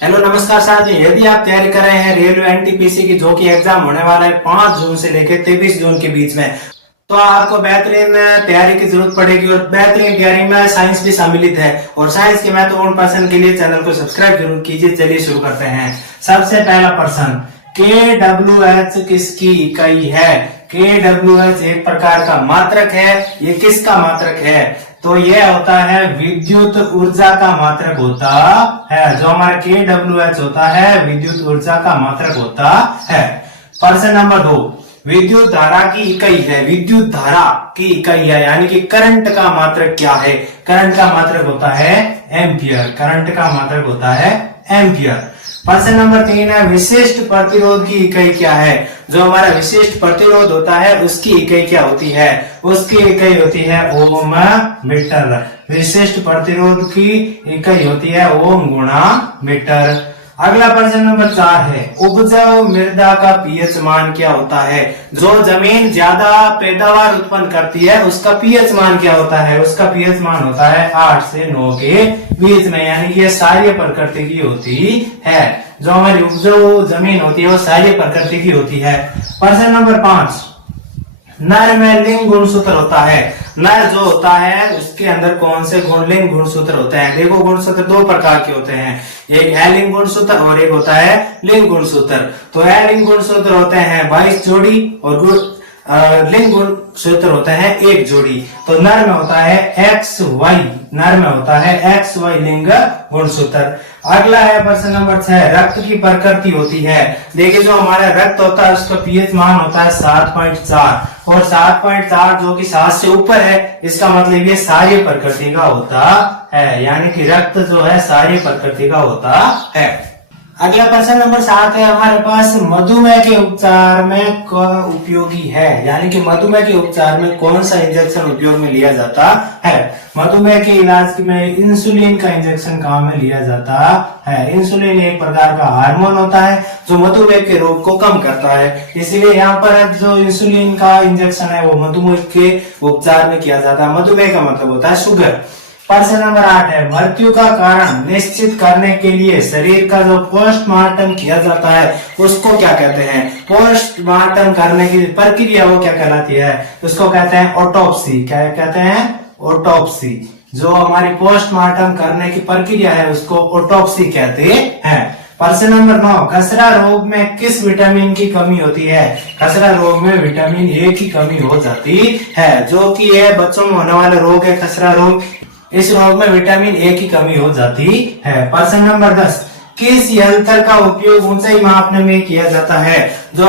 Hello नमस्कार साथियों, यदि आप तैयारी कर रहे हैं रेलवे एनटीपीसी की जो कि एग्जाम होने वाला है 5 जून से लेकर 23 जून के बीच में, तो आपको बेहतरीन तैयारी की जरूरत पड़ेगी और बेहतरीन तैयारी में साइंस भी सम्मिलित है। और साइंस के महत्वपूर्ण प्रश्न के लिए चैनल को सब्सक्राइब जरूर कीजिए। चलिए शुरू करते हैं। सबसे पहला प्रश्न, KWH किसकी इकाई है? KWH एक प्रकार का मात्रक है। ये किसका मात्रक है? तो यह होता है विद्युत ऊर्जा का मात्रक होता है। जो हमारा KWH होता है विद्युत ऊर्जा का मात्रक होता है। प्रश्न नंबर 2, विद्युत धारा की इकाई है। विद्युत धारा की इकाई है यानी कि करंट का मात्रक क्या है? करंट का मात्रक होता है एम्पियर। करंट का मात्रक होता है एम्पियर। प्रश्न नंबर 3 है, विशिष्ट प्रतिरोध की इकाई क्या है? जो हमारा विशिष्ट प्रतिरोध होता है उसकी इकाई क्या होती है? उसकी इकाई होती है ओम मीटर। विशिष्ट प्रतिरोध की इकाई होती है ओम गुणा मीटर। अगला प्रश्न नंबर 4 है, उपजाऊ मृदा का पीएच मान क्या होता है? जो जमीन ज्यादा पैदावार उत्पन्न करती है उसका पीएच मान क्या होता है? उसका पीएच मान होता है 8 से 9 के बीच में, यानी कि ये क्षारीय प्रकृति की होती है। जो हमारी उपजाऊ जमीन होती है वो क्षारीय प्रकृति की होती है। प्रश्न नंबर 5, नर में लिंग गुणसूत्र होता है। नर जो होता है उसके अंदर कौन से लिंग गुणसूत्र होते हैं? देखो, गुणसूत्र दो प्रकार के होते हैं, एक है लिंग गुणसूत्र और एक होता है लिंग गुणसूत्र। तो लिंग गुणसूत्र होते हैं 22 जोड़ी और लिंग गुणसूत्र होते हैं 1 जोड़ी। तो नर में होता है XY, नर में होता है XY लिंग गुणसूत्र। अगला है प्रश्न नंबर 6, रक्त की प्रकृति होती है। देखिए, जो हमारा रक्त होता है उसका पीएच मान होता है 7.4 और 7.4 जो कि 7 से ऊपर है, इसका मतलब ये क्षारीय प्रकृति का होता है, यानी कि रक्त जो है क्षारीय प्रकृति का होता है। अगला प्रश्न नंबर 7 है हमारे पास, मधुमेह के उपचार में उपयोगी है, यानी कि मधुमेह के उपचार में कौन सा इंजेक्शन उपयोग में लिया जाता है? मधुमेह के इलाज में इंसुलिन का इंजेक्शन काम में लिया जाता है। इंसुलिन एक प्रकार का हार्मोन होता है जो मधुमेह के रोग को कम करता है, इसलिए यहाँ पर जो इंसुलिन का इंजेक्शन है वो मधुमेह के उपचार में किया जाता है। मधुमेह का मतलब होता है शुगर। प्रश्न नंबर 8 है, मृत्यु का कारण निश्चित करने के लिए शरीर का जो पोस्टमार्टम किया जाता है उसको क्या कहते हैं? पोस्टमार्टम करने की प्रक्रिया वो क्या कहलाती है? उसको कहते हैं ऑटोप्सी। क्या कहते हैं? ऑटोप्सी। जो हमारी पोस्टमार्टम करने की प्रक्रिया है उसको ऑटोप्सी कहते हैं। प्रश्न नंबर 9, खसरा रोग में किस विटामिन की कमी होती है? खसरा रोग में विटामिन ए की कमी हो जाती है, जो कि यह बच्चों में होने वाला रोग है खसरा रोग। इस रोग में विटामिन ए की कमी हो जाती है। प्रश्न नंबर 10, किस यंत्र का उपयोग ऊंचाई मापने में किया जाता है? जो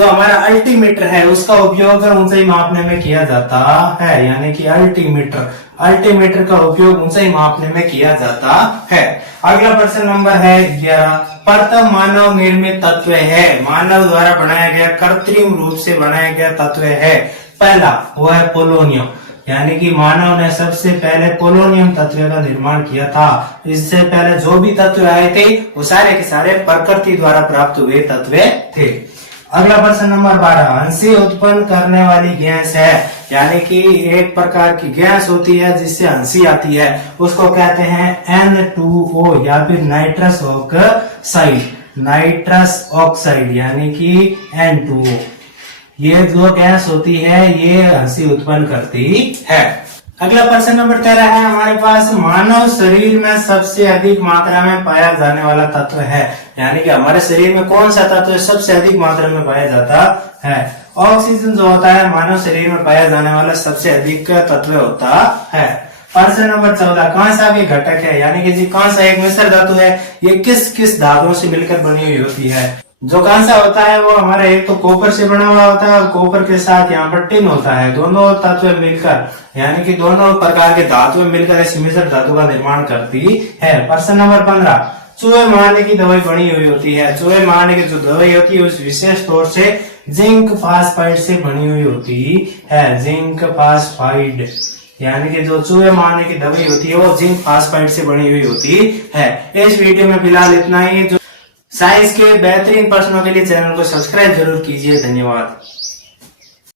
हमारा अल्टीमीटर है उसका उपयोग ऊंचाई मापने में किया जाता है, यानी कि अल्टीमीटर का उपयोग ऊंचाई मापने में किया जाता है। अगला प्रश्न नंबर है 11, प्रथम मानव निर्मित तत्व है, मानव द्वारा बनाया गया कृत्रिम रूप से बनाया गया तत्व है। पहला वो है पोलोनियम, यानी कि मानव ने सबसे पहले पोलोनियम तत्व का निर्माण किया था। इससे पहले जो भी तत्व आए थे वो सारे के सारे प्रकृति द्वारा प्राप्त हुए तत्व थे। अगला प्रश्न नंबर 12, हंसी उत्पन्न करने वाली गैस है, यानी कि एक प्रकार की गैस होती है जिससे हंसी आती है, उसको कहते हैं N2O या फिर नाइट्रस ऑक्साइड। नाइट्रस ऑक्साइड यानी कि N2O, ये जो गैस होती है ये हंसी उत्पन्न करती है। अगला प्रश्न नंबर 13 है हमारे पास, मानव शरीर में सबसे अधिक मात्रा में पाया जाने वाला तत्व है, यानी कि हमारे शरीर में कौन सा तत्व सबसे अधिक मात्रा में पाया जाता है? ऑक्सीजन जो होता है मानव शरीर में पाया जाने वाला सबसे अधिक तत्व होता है। प्रश्न नंबर 14, कांसा के घटक है, यानी कि जी कांसा एक मिश्र धातु है, ये किस किस धातुओं से मिलकर बनी हुई होती है? जो कांसा होता है वो हमारा एक तो कॉपर से बना हुआ होता है और कॉपर के साथ यहाँ पर टिन होता है। दोनों तत्व मिलकर, यानी कि दोनों प्रकार के धातु मिलकर इस मिश्र धातु का निर्माण करती है। प्रश्न नंबर 15, चूहे मारने की दवाई बनी हुई होती है। चूहे मारने की जो दवाई होती है उस विशेष तौर से जिंक फास्फाइड से बनी हुई होती है। जिंक फास्फाइड, यानी कि जो चूहे मारने की दवाई होती है वो जिंक फास्फाइड से बनी हुई होती है। इस वीडियो में फिलहाल इतना ही। जो साइंस के बेहतरीन प्रश्नों के लिए चैनल को सब्सक्राइब जरूर कीजिए। धन्यवाद।